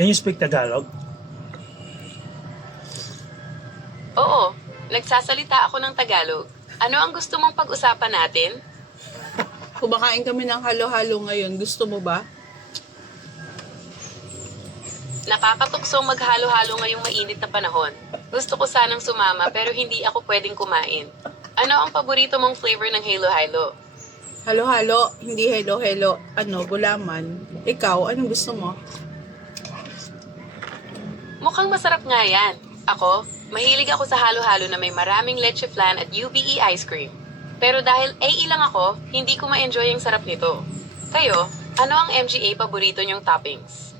Can you speak Tagalog? Oo, nagsasalita ako ng Tagalog. Ano ang gusto mong pag-usapan natin? Kumakain kami ng halo-halo ngayon. Gusto mo ba? Nakakatuksong maghalo-halo ngayong mainit na panahon. Gusto ko sanang sumama pero hindi ako pwedeng kumain. Ano ang paborito mong flavor ng halo-halo? Halo-halo, hindi helo-helo. Ano, gulaman. Ikaw, anong gusto mo? Mukhang masarap nga yan. Ako, mahilig ako sa halo-halo na may maraming leche flan at UBE ice cream. Pero dahil AE lang ako, hindi ko ma-enjoy ang sarap nito. Kayo, ano ang MGA paborito niyong toppings?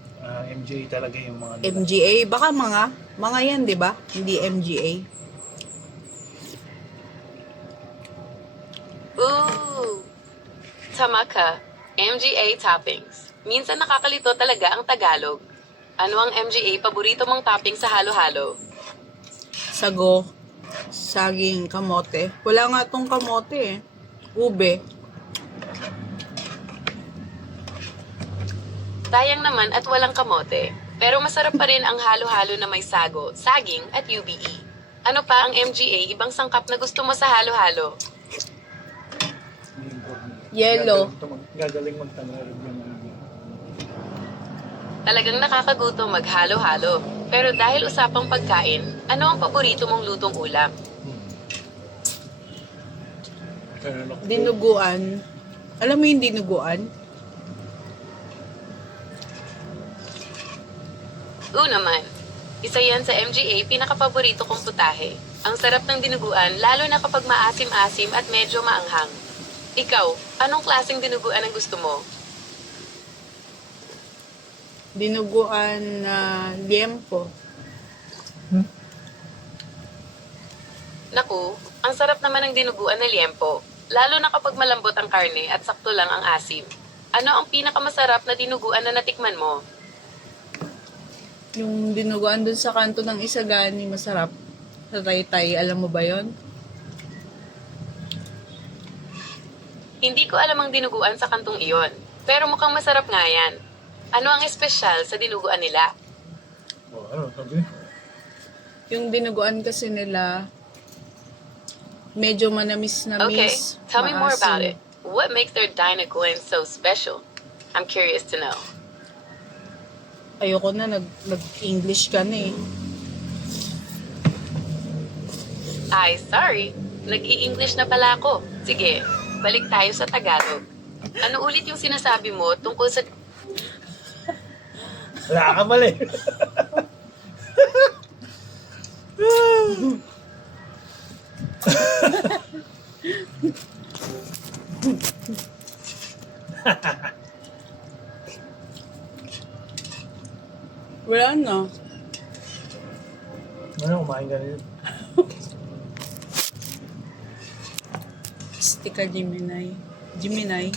MJ talaga yung mga... MGA? Baka mga yan, di ba? Hindi MGA. Ooh! Tama ka. MGA toppings. Minsan nakakalito talaga ang Tagalog. Ano ang MGA paborito mong topping sa halo-halo? Sago, saging, kamote. Wala nga tong kamote eh. Ube. Sayang naman at walang kamote. Pero masarap pa rin ang halo-halo na may sago, saging at UBE. Ano pa ang MGA ibang sangkap na gusto mo sa halo-halo? Yellow. Gagaling mag-Tagalog yung mga... Talagang nakakagutom maghalo-halo. Pero dahil usapang pagkain, ano ang paborito mong lutong ulam? Dinuguan. Alam mo yung dinuguan? Naman. Isa yan sa MGA pinakapaborito kong putahe. Ang sarap ng dinuguan lalo na kapag maasim-asim at medyo maanghang. Ikaw, anong klaseng dinuguan ang gusto mo? Dinuguan na liempo. Naku, ang sarap naman ng dinuguan na liempo. Lalo na kapag malambot ang karne at sakto lang ang asim. Ano ang pinakamasarap na dinuguan na natikman mo? Yung dinuguan dun sa kanto ng Isagani, masarap. Sa Taytay, alam mo ba yon? Hindi ko alam ang dinuguan sa kantong iyon. Pero mukhang masarap nga yan. Ano ang espesyal sa dinuguan nila? ano, sabi? Yung dinuguan kasi nila, medyo Okay, manamis-namis. tell me more about maasim. it. What makes their dinuguan so special? I'm curious to know. Ayoko na, nag-English ka na eh. Ay, sorry. Nag-i-English na pala ako. Sige, balik tayo sa Tagalog. Ano ulit yung sinasabi mo tungkol sa... Wala ka mali. Wala na. Ano, kumain ka rin. Stika Gemini. Gemini.